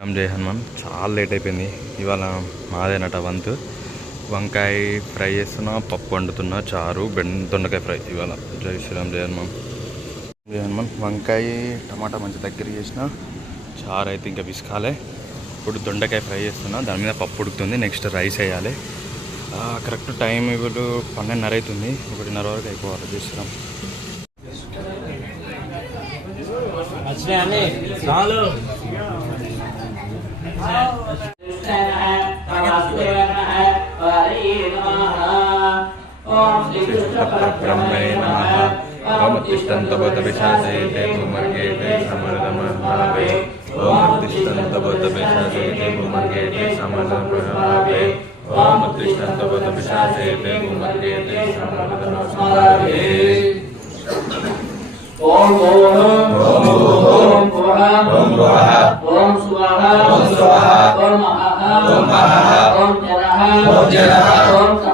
రామ్ జై హనుమాన్. చాలా లేట్ అయిపోయింది. ఇవాళ మాదేనట వంతు. వంకాయ ఫ్రై చేస్తున్నా పప్పు వండుతున్నా చారు బెండ దొండకాయ ఫ్రై. ఇవాళ జై శ్రీరామ్ జయ హనుమాన్. జై హనుమాన్. వంకాయ టమాటా మంచి దగ్గర చేసిన. చారు అయితే ఇంకా విసుకాలే ఇప్పుడు దొండకాయ ఫ్రై చేస్తున్నా. దాని మీద పప్పు ఉడుకుతుంది. నెక్స్ట్ రైస్ వేయాలి. కరెక్ట్ టైం ఇప్పుడు పన్నెండున్నర అవుతుంది. ఒకటిన్నర వరకు అయిపోవాలి. జై శ్రీరామ్. अच्छे आने हेलो परब्रह्मणे नमः ॐ तिष्ठन् तव तपिशासयते भूमर्गेते समर्दमहावे ॐ तिष्ठन् तव तपिशासयते भूमर्गेते समर्दमहावे ॐ तिष्ठन् तव तपिशासयते भूमर्गेते समर्दमहावे ఓం పురః ఓం పురః ఓం స్వహ ఓం స్వహ ఓం మహః ఓం మహః ఓం జనః ఓం జనః ఓం తపః ఓం తపః ఓం సత్యం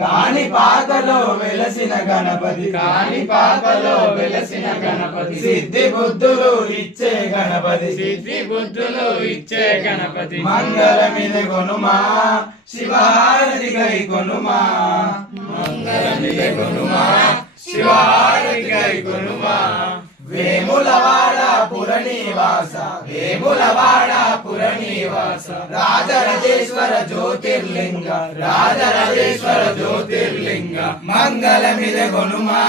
కాని పాకలో వెలసిన గణపతి కాని పాకలో వెలసిన గణపతి. సిద్ధి బుద్ధులు ఇచ్చే గణపతి. సిద్ధి బుద్ధులు ఇచ్చే గణపతి. మంగళమిద కొనుమా శివారతి గై కొనుమా. మంగళమిద కొనుమా శివారతి గై కొనుమా. వేములవాడ పురనివాస వేములవాడ పురనివాస. రాజరాజేశ్వర జ్యోతిర్లింగ రాజరాజేశ్వర జ్యోతిర్లింగ. మంగళమిద గొనుమా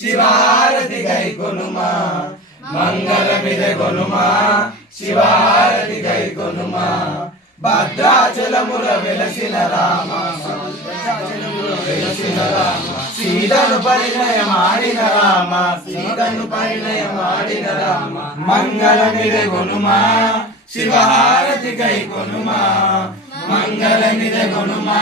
శివారతి గై గొనుమా మంగళమిద గొనుమా శివారతి గై గొనుమా భద్రాచలముల వెలసిన రామ భద్రాచలముల వెలసిన రామ. సీతను పరిణయమాడిన రామ సీతను పరిణయమాడిన రామ. మంగళమిద కొనుమా శివహారతి గై కొనుమా. మంగళమిద కొనుమా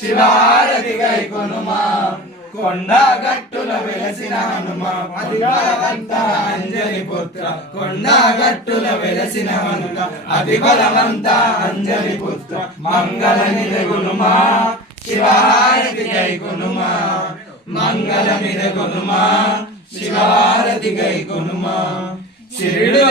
శివహారతి గై కొనుమా. కొండ గట్టుల వెలసిన హనుమ అతిబలవంత అంజలి పుత్ర. కొండ గట్టుల వెలసిన హనుమ అతి బలవంత అంజలి పుత్ర. మంగళ నిలగునుమా శివారతి కొనుమా. మంగళ నిలగునుమా శివారతి గై కొనుమా శిరుడు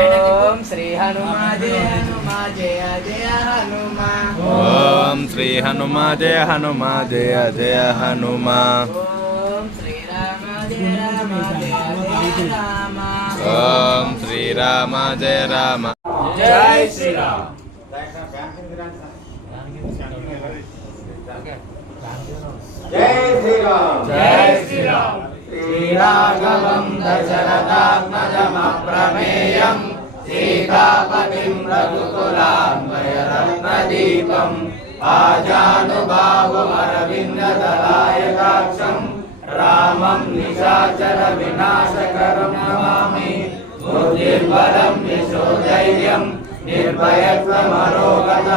ఓం శ్రీ హనుమా జయ హనుమా జయ జయ హనుమా. ఓం శ్రీ హనుమా జయ హనుమా జయ జయ హనుమా. ఓం శ్రీరామ జయ రామ జయ జయ రామ. ఓం శ్రీరామ జయ రామ. జై శ్రీరామ్. జై శ్రీరామ్. జై శ్రీరామ్. శ్రీరాఘవం దశరథాత్మజమప్రమేయం సీతాపతిం రఘుకులాన్వయరత్నదీపం ఆజానుబాహుమరవిందదలాయకాక్షం రామం నిశాచర వినాశకరం నమామి. బుద్ధిర్బలం యశోధైర్యం నిర్భయత్వమరోగత.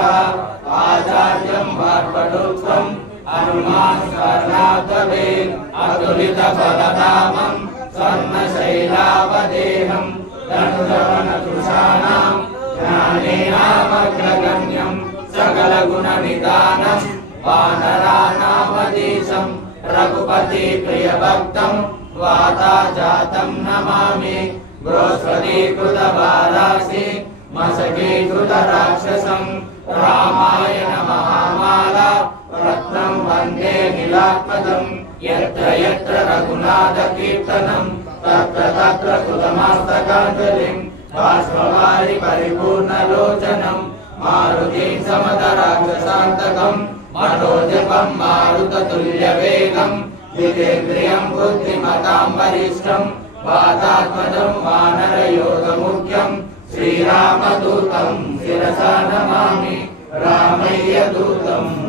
ఆచార్యం వార్పటుత్వం హనుమాన్ స్వర్ణాతవేన్ అతులిత బలధామం స్వర్ణశైలావదేహం ధనుధవన కృషాణం జ్ఞానేనామగ్రగణ్యం సకల గుణ నిదానం వానరానామదేశం రఘుపతి ప్రియ భక్తం వాతా జాతం నమామి బృహస్పతికృత వారాసి మసకీకృత రాక్షసం రామాయణ మహామాల రత్నం వందే నిలాత్మదం యత్ర యత్ర రఘునాథ కీర్తనం తత్ర తత్ర కృతమస్తకాంజలిం బాష్పవారి పరిపూర్ణలోచనం మారుతి సమత రాక్షసాంతకం మనోజపం మారుత తుల్య వేగం జితేంద్రియం బుద్ధిమతాం వరిష్టం వాతాత్మజం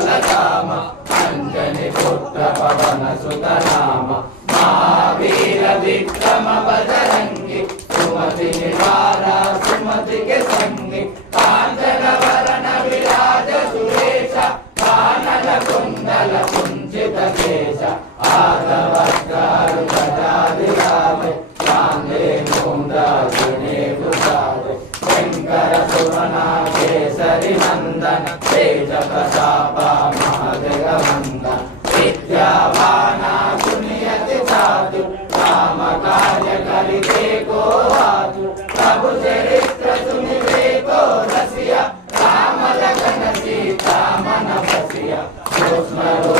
బాలరామ అంజని పుత్ర పవన సుతరామ మహావీర విక్రమ బదరంగి సుమతి నివార సుమతికి సంగి కాంచన విరాజ సురేష కానల కుండల కుంచిత కేశ ప్రసాద Osmaros.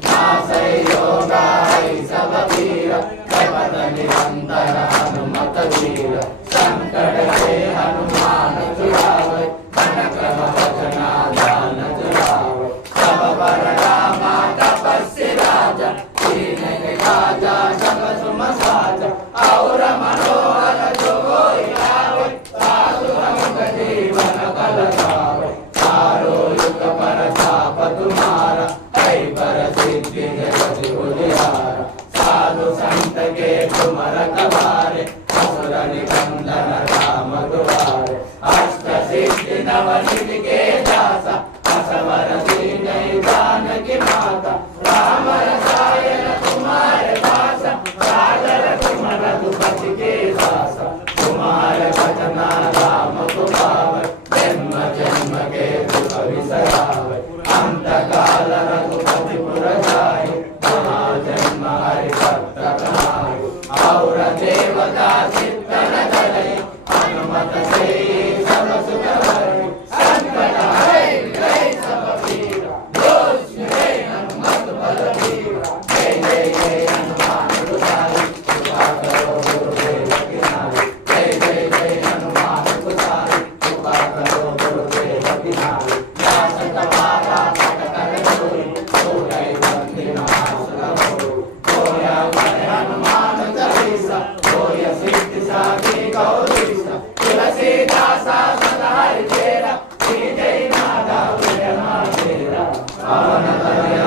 Amen. కుమరకవారే అసురని కందన రామకువారే అష్ట సిద్ధి నవని Amen.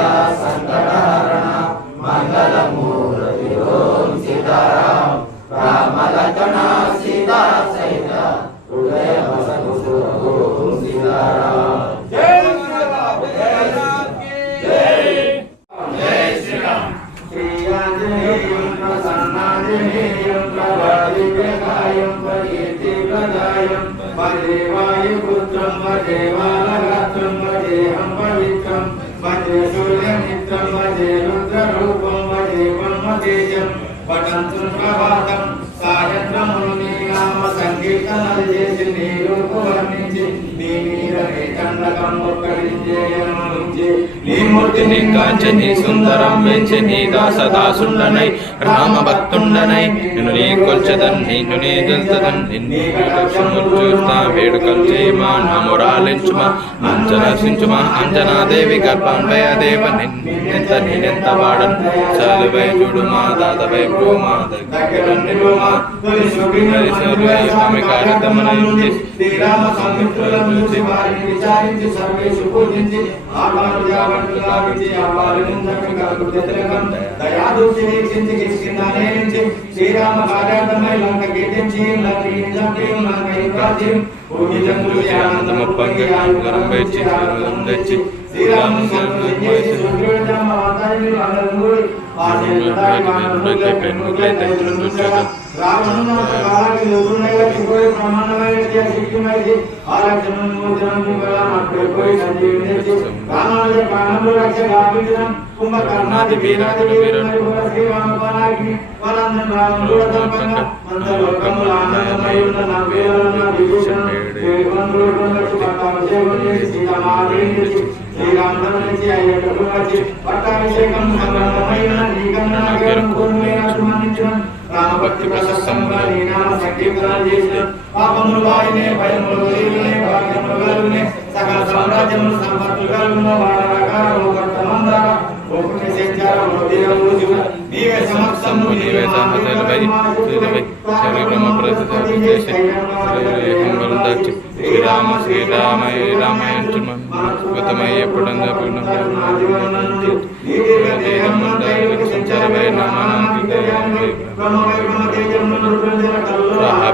పఠం సుప్రభాతం సాయంత్రములు నామ నీ మూర్తిని కాంచి నీ సుందరం వెంచి నీ దాస దాసుండనై రామ భక్తుండనై నిన్ను నీ కొల్చదన్ నిన్ను నీ గెలుతదన్ నిన్ను చూస్తా వేడుకలు చేయమా నామురాలించుమా అంజనసించుమా అంజనాదేవి గర్భాన్వయ దేవ నిన్నెంత నేనెంత వాడన్ చాలువై చూడుమా దాదవై బ్రూమా దగ్గర నిలుమా ఆమె కార్యక్రమనయుంచి శ్రీరామ సముద్రులను నుంచి వారిని విచారించి సర్వేషు పూజించి ఆపాలు జాబంటు గావించి కలుగు వ్యతిరేకం దయాదూసి వీక్షించి కిష్కిందనే నుంచి శ్రీరామ కార్యార్థమై లంక గీతించి లంక ఇంద్రపి లంక ఇంద్రాజ్యం పూజితంగులు వేచి తెచ్చి శ్రీరామ రావణుడు కాలానికి ఎదురునగా ఇంకోటి ప్రమాణమైన శక్తిమైంది ఆలక్షణం నూతనం అప్పుడు పోయి సంజీవిని తెచ్చి రామానుజ ప్రాణంలో రక్ష గావించడం. కుంభకర్ణాది వీరాది వీరుని శ్రీరామ పరాగ్ని వాళ్ళందరూ రాముడు తప్పంగా మంత్రలోకములు ఆనందమై ఉన్న నా వేలన్న విభూషణ శ్రీమంతుడు పట్టాభిషేకం చేసి సీతామాదేవి తెచ్చి శ్రీరామచంద్ర నుంచి అయ్యకు వచ్చి పట్టాభిషేకం సంబంధమైన నీకన్నా నాకేం కోరులేనట్టు మన్నించడం రామభక్తి ప్రశస్తముగా నీ నామ సంకీర్తన చేసిన పాపములు వాయినే భయములు భాగ్యములు కలుగునే సకల సామ్రాజ్యములు సంపత్తులు కలుగున వాడరకారము వర్తమందార ఓపుని సంచారము దేవము శివ నీవే సమక్షము నీవే సాహసలపై శ్రీరవై శరీరమ ప్రసిద్ధి చేసి శ్రీరేఖంబలం దాచి శ్రీరామ శ్రీరామ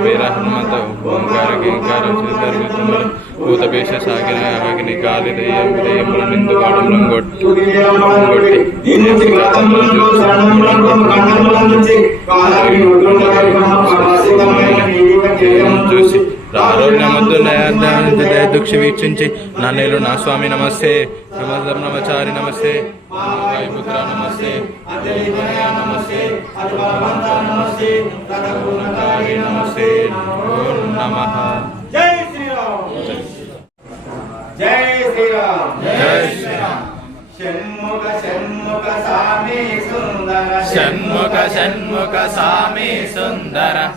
రాహాబీర హనుమంత ఓంకార గింకార శ్రీధర్మితుమల భూతపేశ సాగిన ఆగిని గాలి దయ్యం విదయముల నిందు వాడు లంగొట్టి. చూసి రారోగ్యమద్దు దుక్ష వీక్షించి నన్నేలు నా స్వామి నమస్తే నమస్తం నమచారి నమస్తే వాయుపుత్ర నమస్తే నమస్తే నమస్తే నమస్తే నమ జై శ్రీరామ్. జై శ్రీరామ్. జై శ్రీరామ్. షణ్ముఖ షణ్ముఖ సామి సుందర. షణ్ముఖ షణ్ముఖ సామి సుందర.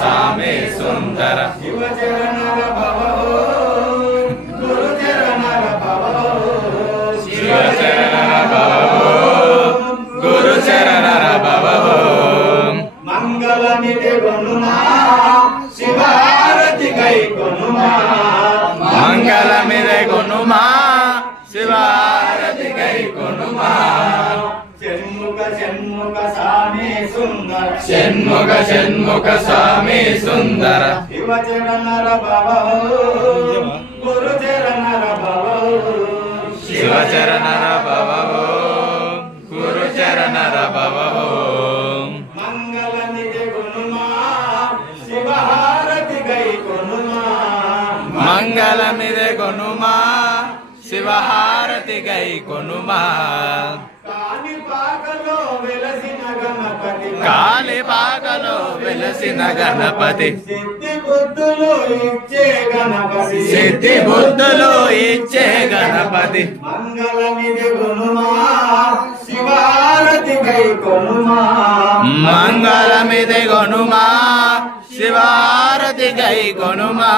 సామి సుందర. షణ్ముఖ మంగళమిదే కొనుమా శివహారతి గై కొనుమా. గణపతి కాలిపాకలో వెలసిన గణపతి. సిద్ధి బుద్ధులు ఇచ్చే గణపతి. సిద్ధి బుద్ధులు ఇచ్చే గణపతి. మంగళనిధి కొనుమా మంగళమిదే కొనుమా శివారతి గై కొనుమా.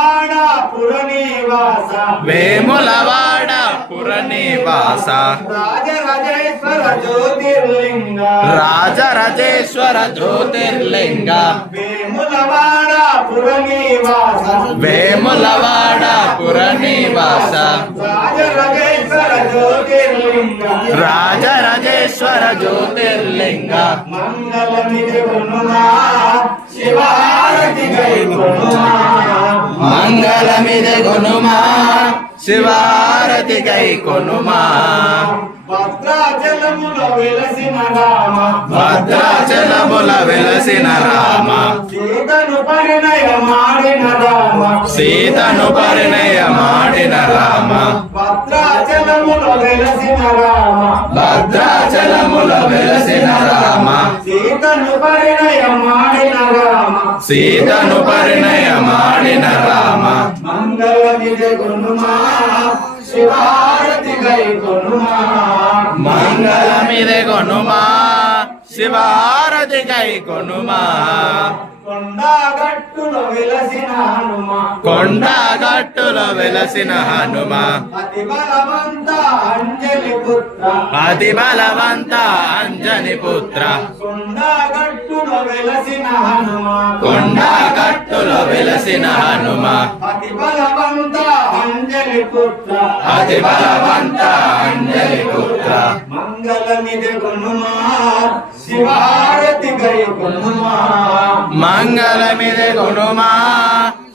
వేములవాడ పురనివాస. వేములవాడ పురనివాస. రాజరాజేశ్వర జ్యోతిర్లింగ. రాజరాజేశ్వర జ్యోతిర్లింగ. వేములవాడ పురనివాస. వేములవాడ పురనివాస. రాజరాజేశ్వర జ్యోతిర్లింగ. రాజరాజేశ్వర జ్యోతిర్లింగ. మంగళమిది గై శివారతి గై కొనుమా. భద్రాచలములో వెలసిన రామ. భద్రాచలముల వెలసిన రామ. సీతను పరిణయమాడిన రామ. సీతను పరిణయమాడిన రామ. భద్రాచలములో వెలసిన రామ. భద్రాచలముల వెలసిన పరిణయమాడిన రామ. సీతను పరిణయమాడిన రామ మంగళమిదే కొనుమా శివారతి గై కొనుమా మంగళమిదే కొనుమా శివారతి కొనుమా కొండగట్టులో వెలసిన హనుమ కొండ గట్టులో వెలసిన హనుమ అతి బలవంత అంజలి పుత్ర. అతి బలవంత అంజని పుత్ర. కొండగట్టులో వెలసిన హనుమ. కొండ గట్టులో వెలసిన హనుమ. అతి బలవంత అంజలి పుత్ర. అతి బలవంత అంజలి పుత్ర. మంగళమిది కొనుమా శివారతి గై కొనుమా మంగళమిదే కొనుమా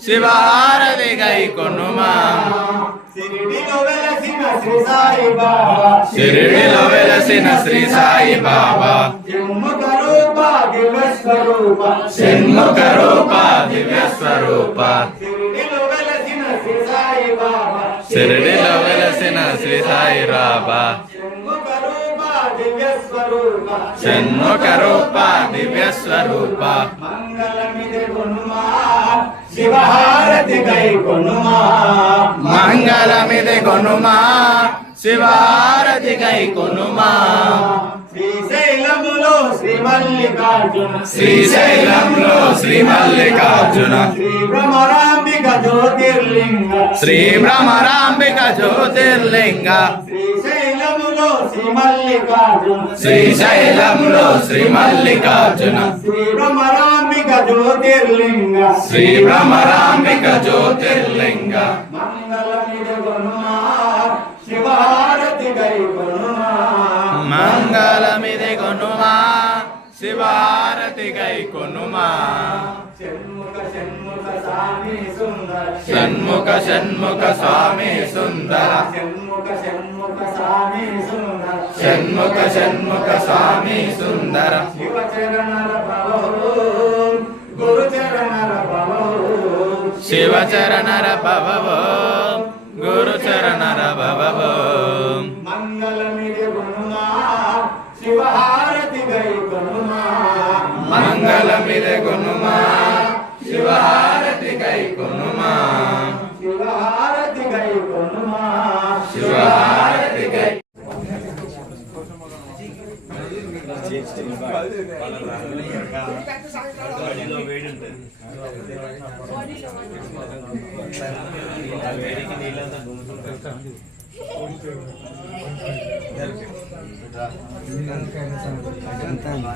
శివారతి కై కొనుమా సిరిడిలో వెలసిన శ్రీ సాయి బాబా. వెలసిన శ్రీ సాయి బాబా. దివ్య స్వరూప షణ్ముఖ రూప దివ్య స్వరూప సిరిడిలో వెలసిన శ్రీ సాయి బాబా షణ్ముఖ రూప దివ్య స్వరూప శివహారతి గై కొనుమా మంగళమిది కొనుమా. శివారతి కై కొనుమా. శ్రీశైలములో శ్రీ మల్లికార్జున శ్రీశైలంలో శ్రీ మల్లికార్జున శ్రీ భ్రమరాంబిక జ్యోతిర్లింగ. శ్రీ భ్రమరాంబిక జ్యోతిర్లింగ. శ్రీశైలములో శ్రీశైలంలో శ్రీ మల్లికార్జున శ్రీ భ్రమరాంబిక జ్యోతిర్లింగ. శ్రీ భ్రమరాంబిక జ్యోతిర్లింగ కొనుమా షణ్ముఖ షణ్ముఖ స్వామి సుందర. షణ్ముఖ షణ్ముఖ స్వామి సుందర. షణ్ముఖ షణ్ముఖ స్వామి సుందర. షణ్ముఖ షణ్ముఖ స్వామి సుందర. శివ చరణర భవో గురు చరణర భవో శివ చరణర భవవో గురు చరణర భవవో మంగళమిది కొనుమా శివహారతి గై కొనుమా మంగళమిదగునుమా శివహారతి కై కొనుమా. శివహారతి కై కొనుమా. శివహారతి కై. వేడికి నీళ్ళంతా cantando.